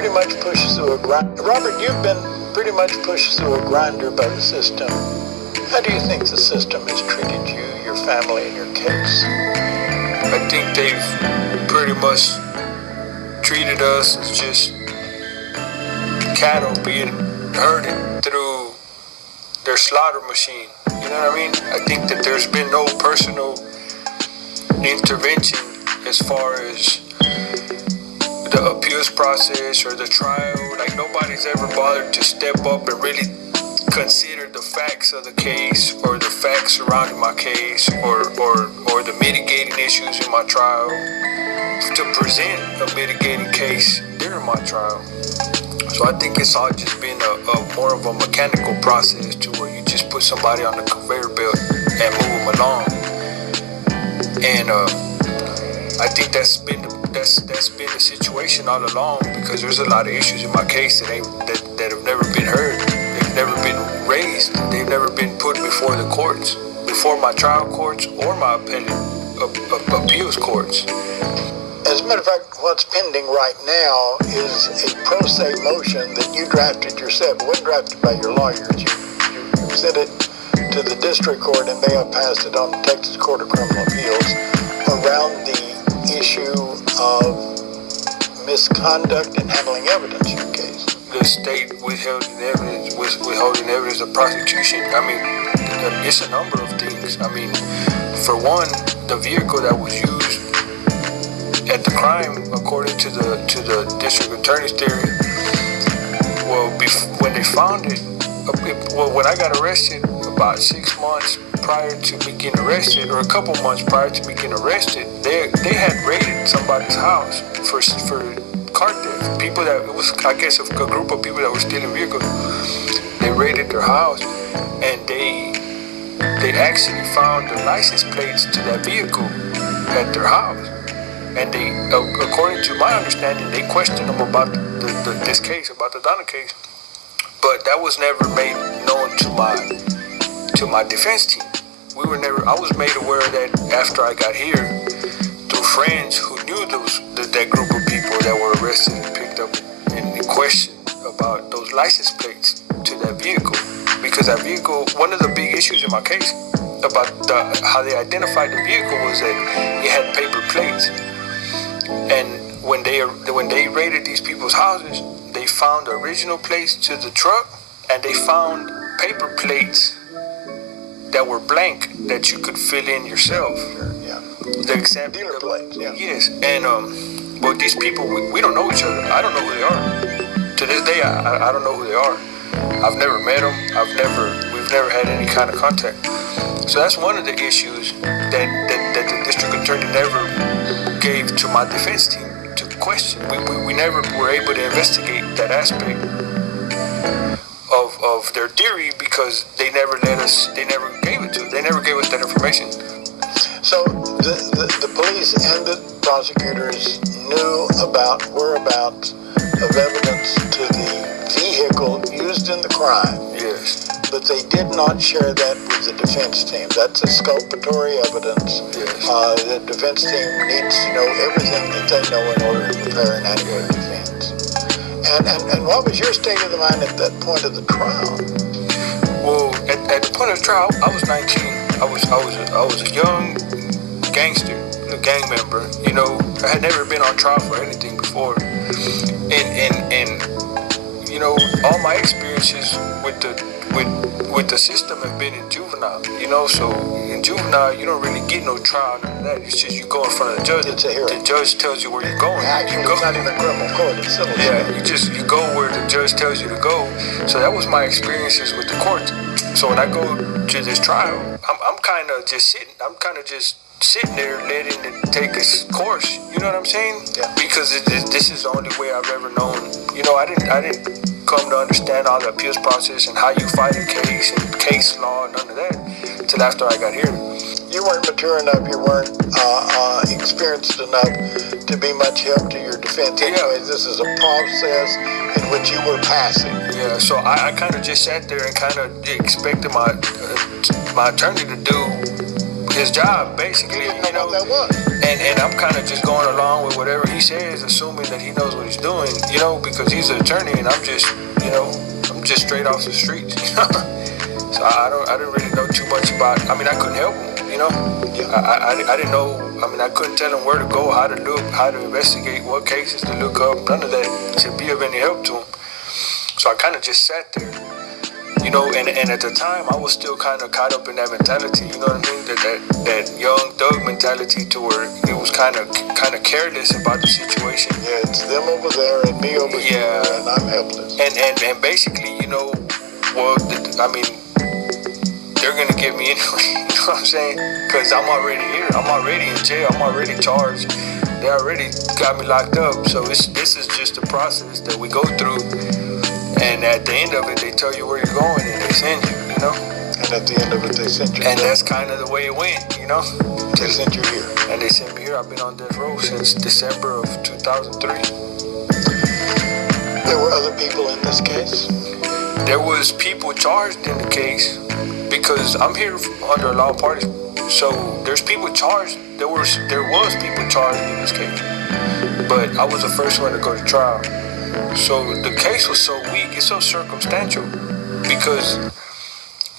pretty much pushed through a grinder. Robert, you've been pretty much pushed through a grinder by the system. How do you think the system has treated you, your family, and your case? I think they've pretty much treated us as just cattle being herded through their slaughter machine. You know what I mean? I think that there's been no personal intervention as far as the appeals process or the trial. Like, nobody's ever bothered to step up and really consider the facts of the case or the facts surrounding my case or the mitigating issues in my trial to present a mitigating case during my trial. So I think it's all just been a more of a mechanical process to where you just put somebody on the conveyor belt and move them along. And I think that's been the situation all along, because there's a lot of issues in my case that have never been heard. They've never been raised. They've never been put before the courts, before my trial courts or my appeals courts. As a matter of fact, what's pending right now is a pro se motion that you drafted yourself. It wasn't drafted by your lawyers. You sent it to the district court, and they have passed it on the Texas Court of Criminal Appeals around the issue of misconduct in handling evidence in your case. The state withholding evidence of prosecution. I mean, it's a number of things. I mean, for one, the vehicle that was used at the crime, according to the district attorney's theory, well, when they found it, when I got arrested, about 6 months prior to me getting arrested, or a couple months prior to me getting arrested, they had raided somebody's house for car theft. People that, it was, I guess, a group of people that were stealing vehicles. They raided their house, and they actually found the license plates to that vehicle at their house. And they, according to my understanding, they questioned them about this case, about the Donna case. But that was never made known to my defense team. I was made aware of that after I got here through friends who knew that group of people that were arrested and picked up and questioned about those license plates to that vehicle. Because that vehicle, one of the big issues in my case about how they identified the vehicle was that it had paper plates. And when they raided these people's houses, they found the original plates to the truck, and they found paper plates that were blank that you could fill in yourself. Yeah. The example. Dealer plates. Yeah. Yes, and well, these people, we don't know each other. I don't know who they are. To this day, I don't know who they are. I've never met them. We've never had any kind of contact. So that's one of the issues that the district attorney never gave to my defense team to question. We never were able to investigate that aspect of their theory, because they never gave it to us. They never gave us that information. So the police and the prosecutors knew about whereabouts of evidence to the vehicle used in the crime. Yes. But they did not share that with the defense team. That's exculpatory evidence. Yes. The defense team needs to know everything that they know in order to prepare an adequate defense. And what was your state of the mind at that point of the trial? Well, at the point of the trial, I was 19. I was a young gangster, a gang member. You know, I had never been on trial for anything before, and you know, all my experiences with the system have been in juvenile. You know, so in juvenile, you don't really get no trial, none of that. It's just you go in front of the judge. It's a hearing. The judge tells you where you're going. Actually, it's not even criminal court, it's civil. Yeah, you go where the judge tells you to go. So that was my experiences with the courts. So when I go to this trial, I'm kind of just sitting there letting it take its course. You know what I'm saying? Yeah. Because this is the only way I've ever known. You know, I didn't come to understand all the appeals process and how you fight a case and case law and none of that till after I got here. You weren't mature enough, you weren't experienced enough to be much help to your defense. Anyways, this is a process in which you were passing. Yeah, so I kind of just sat there and kind of expected my attorney to do his job, basically. You didn't know what that was. And I'm kind of just going along with whatever he says, assuming that he knows what he's doing, because he's an attorney, and I'm just straight off the streets, So I didn't really know too much about. I mean, I couldn't help him, Yeah. I didn't know. I mean, I couldn't tell him where to go, how to look, how to investigate, what cases to look up. None of that to be of any help to him. So I kind of just sat there, and at the time I was still kind of caught up in that mentality. You know what I mean? That young thug mentality, to where it was kind of careless about the situation. Yeah, it's them over there and me over here, and I'm helpless. And basically, they're gonna get me anyway. You know what I'm saying? Because I'm already here. I'm already in jail. I'm already charged. They already got me locked up. So this is just a process that we go through. And at the end of it, they tell you where you're going and they send you. And at the end of it, they sent you. And that's kind of the way it went. They sent you here. And they sent me here. I've been on death row since December of 2003. There were other people in this case? There was people charged in the case, because I'm here under a law party. So there's people charged. There was people charged in this case, but I was the first one to go to trial. So the case was so weak, it's so circumstantial, because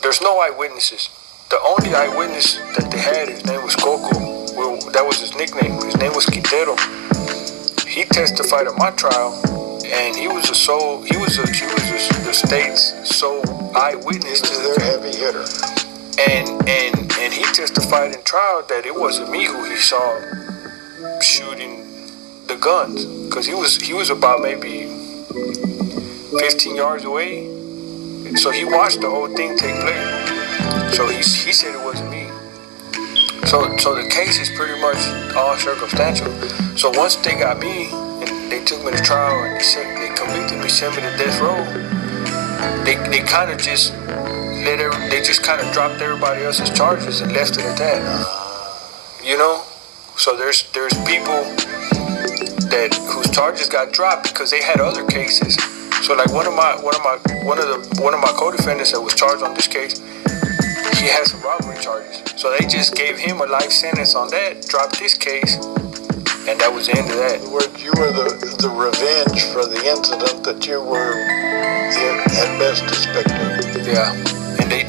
there's no eyewitnesses. The only eyewitness that they had, his name was Coco. Well, that was his nickname. His name was Quintero. He testified at my trial, and he was the state's sole eyewitness to their heavy hitter. And he testified in trial that it wasn't me who he saw shooting the guns, because he was about maybe 15 yards away. So he watched the whole thing take place. So he said it wasn't me. So the case is pretty much all circumstantial. So once they got me and they took me to trial and they convicted me, sent me to death row, they kind of just dropped everybody else's charges and left it at that. So there's people whose charges got dropped because they had other cases. So like one of my co-defendants that was charged on this case, he had some robbery charges. So they just gave him a life sentence on that, dropped this case, and that was the end of that. In other words, you were the revenge for the incident that you were at best suspected. Yeah, and they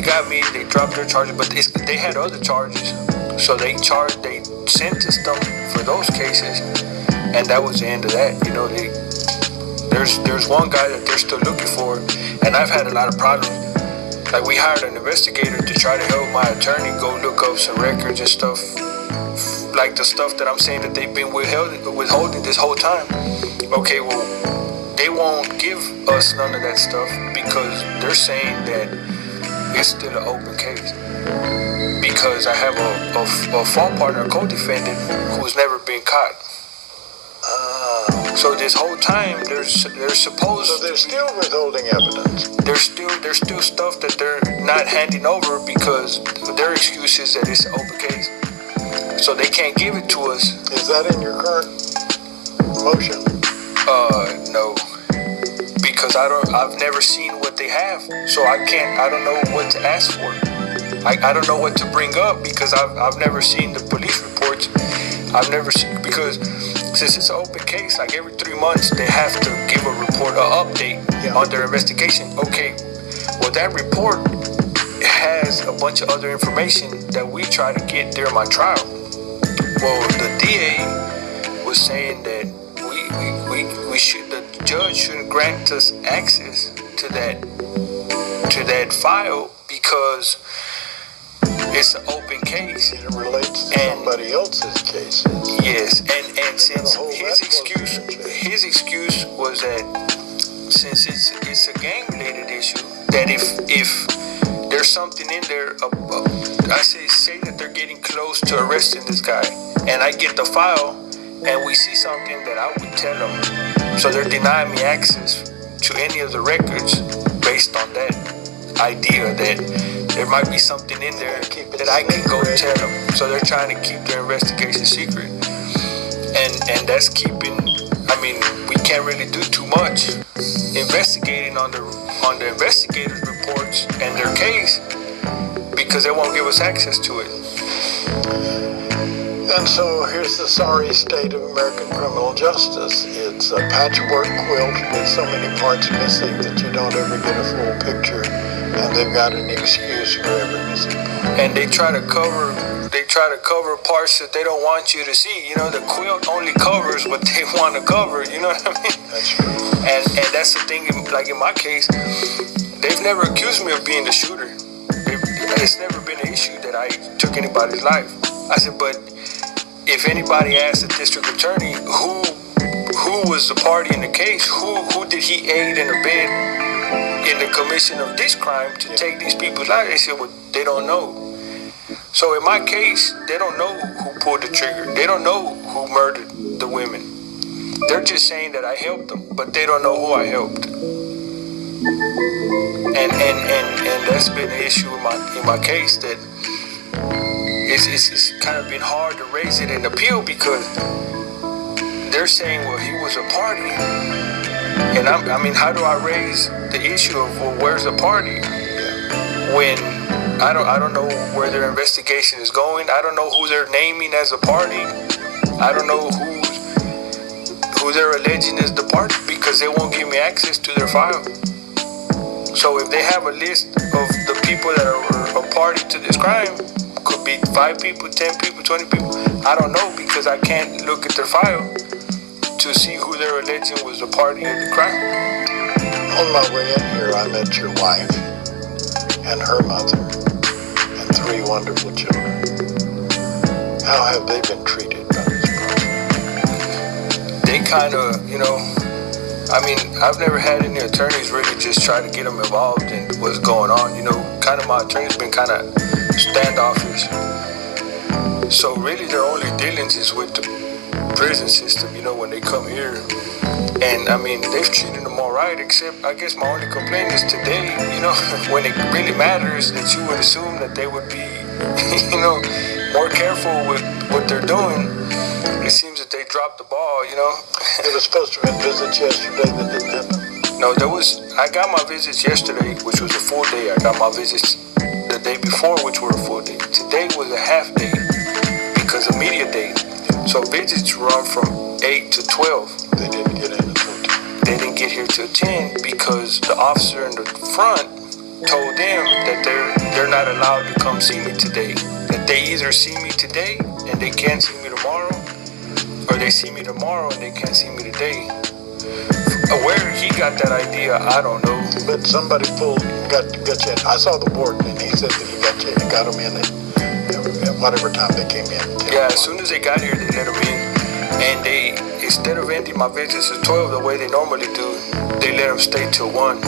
got me. They dropped their charges, but they had other charges. So they sentenced them for those cases, and that was the end of that. There's one guy that they're still looking for, and I've had a lot of problems. Like, we hired an investigator to try to help my attorney go look up some records and stuff, like the stuff that I'm saying that they've been withholding this whole time. Okay, well, they won't give us none of that stuff because they're saying that it's still an open case. Because I have a fall partner, a co-defendant, who's never been caught. So this whole time, they're supposed. So they're still withholding evidence. There's still stuff that they're not handing over because their excuse is that it's an open case. So they can't give it to us. Is that in your current motion? No, because I've never seen what they have, so I don't know what to ask for. I don't know what to bring up because I've never seen the police reports. I've never seen, because since it's an open case, like every 3 months they have to give a report, an update on their investigation. Okay, well, that report has a bunch of other information that we try to get during my trial. Well, the DA was saying that the judge shouldn't grant us access to that file because it's an open case. It relates to somebody else's case. Yes, and since his excuse was that since it's a gang-related issue, that if there's something in there, I say that they're getting close to arresting this guy, and I get the file, and we see something that I would tell them, so they're denying me access to any of the records based on that idea that there might be something in there that I can go tell them. So they're trying to keep their investigation secret. And that's keeping, we can't really do too much investigating on the investigators' reports and their case because they won't give us access to it. And so here's the sorry state of American criminal justice. It's a patchwork quilt with so many parts missing that you don't ever get a full picture, and they've got an excuse for every missing part. And they try to cover parts that they don't want you to see. You know, the quilt only covers what they want to cover. You know what I mean? That's true. And that's the thing. Like in my case, they've never accused me of being the shooter. It's never been an issue that I took anybody's life. I said, but if anybody asked the district attorney who was the party in the case, who did he aid and abet in the commission of this crime to take these people's lives, they said, well, they don't know. So in my case, they don't know who pulled the trigger. They don't know who murdered the women. They're just saying that I helped them, but they don't know who I helped. And that's been an issue in my case, that it's kind of been hard to raise it in appeal, because they're saying, well, he was a party. And I mean, how do I raise the issue of, well, where's the party? When I don't know where their investigation is going. I don't know who they're naming as a party. I don't know who they're alleging as the party, because they won't give me access to their file. So if they have a list of the people that are a party to this crime, could be 5 people, 10 people, 20 people, I don't know, because I can't look at their file to see who they're alleging was the party of the crime. On my way in here, I met your wife and her mother and 3 wonderful children. How have they been treated by this process? They kind of, I mean, I've never had any attorneys really just try to get them involved in what's going on. Kind of my attorney's been kind of standoffish. So really their only dealings is with the prison system, when they come here. And I mean, they've treated them all right, except I guess my only complaint is today, when it really matters, that you would assume that they would be, more careful with what they're doing. It seems that they dropped the ball, It was supposed to have been visits yesterday that didn't happen. No, I got my visits yesterday, which was a full day. I got my visits the day before, which were a full day. Today was a half day because of media day. So visits run from 8 to 12. They didn't get in until 10. They didn't get here till 10 because the officer in the front told them that they're not allowed to come see me today. That they either see me today and they can't see me tomorrow, or they see me tomorrow and they can't see me today. Where he got that idea, I don't know. But somebody got you in. I saw the warden, and he said that he got them in at whatever time they came in. Yeah, as soon as they got here, they let them in. And they, instead of ending my visits at 12 the way they normally do, they let them stay till 1.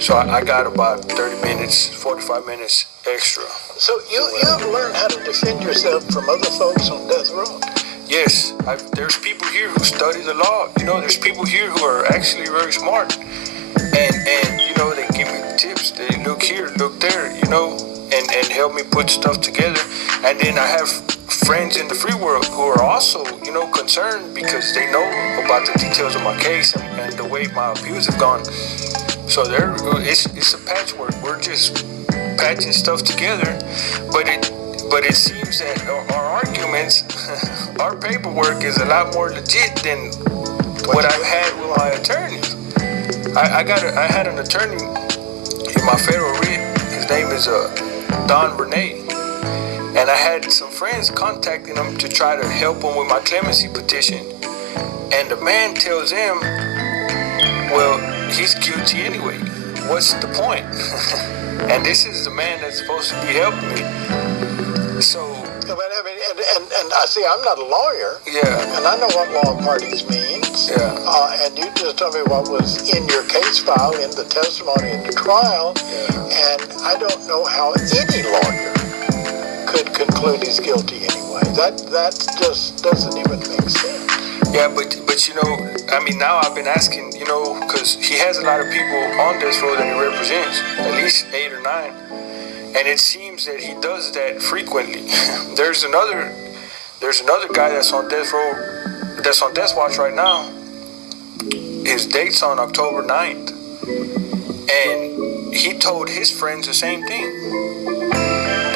So I got about 30 minutes, 45 minutes extra. So you have learned how to defend yourself from other folks on death row? Yes, there's people here who study the law. There's people here who are actually very smart. And they give me tips. They look here, look there, and help me put stuff together. And then I have friends in the free world who are also, concerned because they know about the details of my case and the way my appeals have gone. So it's a patchwork. We're just patching stuff together, but it seems that our arguments, our paperwork is a lot more legit than what I've had with my attorneys. I had an attorney in my federal writ. His name is Don Bernay, and I had some friends contacting him to try to help him with my clemency petition. And the man tells them, well, he's guilty anyway. What's the point? And this is the man that's supposed to be helping me. So, and I see, I'm not a lawyer. Yeah. And I know what law of parties means. Yeah. And you just told me what was in your case file, in the testimony in the trial. Yeah. And I don't know how any lawyer could conclude he's guilty anyway. That just doesn't even make sense. Yeah, but now I've been asking, because he has a lot of people on death row that he represents, at least 8 or 9. And it seems that he does that frequently. There's another guy that's on death row, that's on death watch right now. His date's on October 9th. And he told his friends the same thing.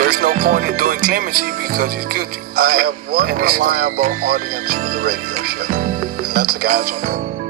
there's no point in doing clemency because he's guilty. I have one reliable audience for the radio show, and that's the guys on the